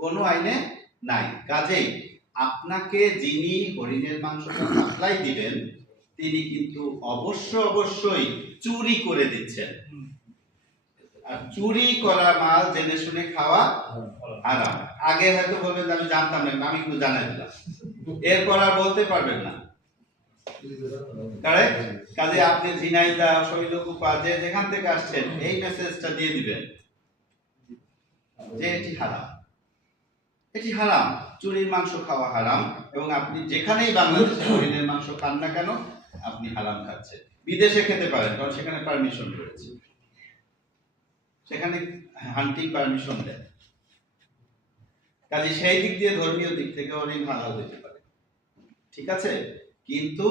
কোনো আইনে নাই। কাজেই আপনাকে যিনি হরিণের মাংসটা সাপ্লাই দিবেন তিনি কিন্তু অবশ্যই চুরি করে দিচ্ছেন। আর চুরি করা মাল জেনে শুনে খাওয়া হারাম। আগে হয়তো বলবেন আমি জানতাম না, আমি কিন্তু জানাই দিলাম, এরপর আর বলতে পারবেন না। কাজে আপনি ঝিনাইদহ, শৈলকুপা যে যেখান থেকে আসছেন এই মেসেজটা দিয়ে দিবেন যে এটি হারাম, এটি হারাম, চুরির মাংস খাওয়া হারাম। এবং আপনি যেখানেই বাংলাদেশে হরিণের মাংস খান না কেন আপনি হারাম খাচ্ছেন। বিদেশে খেতে পারেন কারণ সেখানে পারমিশন রয়েছে, সেখানে হান্টিং পারমিশন দেয়। কাজে সেই দিক দিয়ে ধর্মীয় দিক থেকে অনেক হালাল হতে পারে, ঠিক আছে। কিন্তু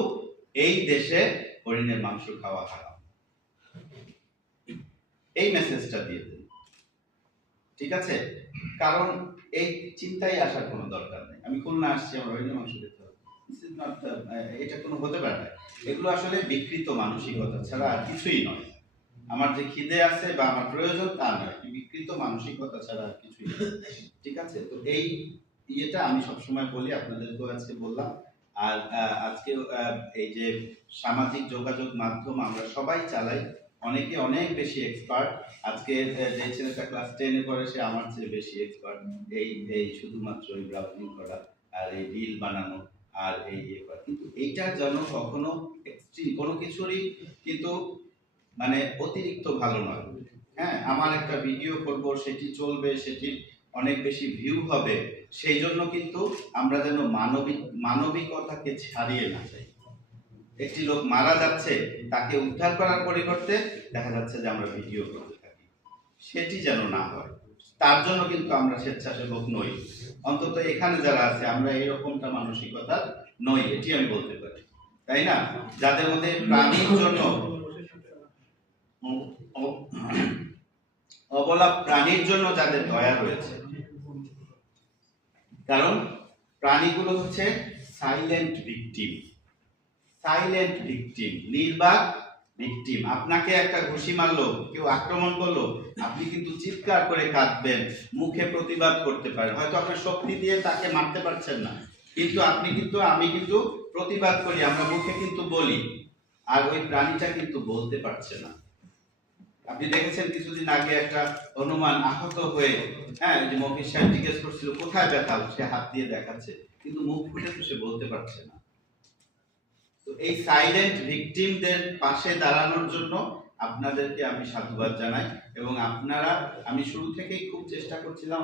এই দেশে হরিণের মাংস খাওয়া হারাম, এই মেসেজটা দিয়ে দিন, ঠিক আছে। কারণ এই চিন্তাই আসার কোনো দরকার নেই আমি খুলনা আসছি আমার হরিণের মাংস খেতে হবে, এটা কোনো হতে পারে না। এগুলো আসলে বিকৃত মানসিকতা ছাড়া আর কিছুই নয়। আমার যে খিদে আছে বা আমার প্রয়োজন তা নয়, বিকৃত মানসিকতা ছাড়া আর কিছুই নয়, ঠিক আছে। তো এই ইয়েটা আমি সবসময় বলি, আপনাদেরকেও আজকে বললাম। আর আজকে এই যে সামাজিক যোগাযোগ মাধ্যম আমরা সবাই চালাই, অনেকে অনেক বেশি এক্সপার্ট। আজকে যে ছেলেটা ক্লাস 10-এ পড়ে সে আমার চেয়ে বেশি এক্সপার্ট এই শুধুমাত্র এই ব্রাউজিং করা আর এই রিল বানানো আর এই ইয়ে করা। কিন্তু এইটা যেন কখনো এক্সট্রিম কোনো কিছুরই কিন্তু মানে অতিরিক্ত ভালো নয়। হ্যাঁ, আমার একটা ভিডিও করব, সেটি চলবে, সেটি অনেক বেশি ভিউ হবে, সেই জন্য কিন্তু আমরা যেন মানবিকতাকে ছাড়িয়ে না যাই। একটি লোক মারা যাচ্ছে, তাকে উদ্ধার করার পরিবর্তে দেখা যাচ্ছে যে আমরা ভিডিও করতে থাকি, সেটি যেন না হয়। তার জন্য কিন্তু আমরা স্বেচ্ছাসেবক নই, অন্তত এখানে যারা আছে আমরা এইরকমটা মানসিকতা নই, এটি আমি বলতে পারি, তাই না। যাদের মধ্যে প্রাণীর জন্য অবলা প্রাণীর জন্য যাদের দয়া রয়েছে, কারণ প্রাণীগুলো হচ্ছে সাইলেন্ট ভিকটিম, সাইলেন্ট ভিকটিম, নির্বাক ভিকটিম। আপনাকে একটা ঘুষি মারলো, কেউ আক্রমণ করলো, আপনি কিন্তু চিৎকার করে কাঁদবেন, মুখে প্রতিবাদ করতে পারেন, হয়তো আপনার শক্তি দিয়ে তাকে মারতে পারছেন না, কিন্তু আমি কিন্তু প্রতিবাদ করি, আমরা মুখে কিন্তু বলি, আর ওই প্রাণীটা কিন্তু বলতে পারছে না। আপনি দেখেছেন কিছুদিন আগে একটা হনুমান আহত হয়ে, হ্যাঁ, যে মফিজ সাহেব জিজ্ঞেস করছিল কোথায় ব্যথা, সে হাত দিয়ে দেখাচ্ছে, কিন্তু মুখ ফুটে তো সে বলতে পারছে না। তো এই সাইলেন্ট ভিকটিমদের পাশে দাঁড়ানোর জন্য আপনাদেরকে আমি সাধুবাদ জানাই। এবং আপনারা, আমি শুরু থেকেই খুব চেষ্টা করছিলাম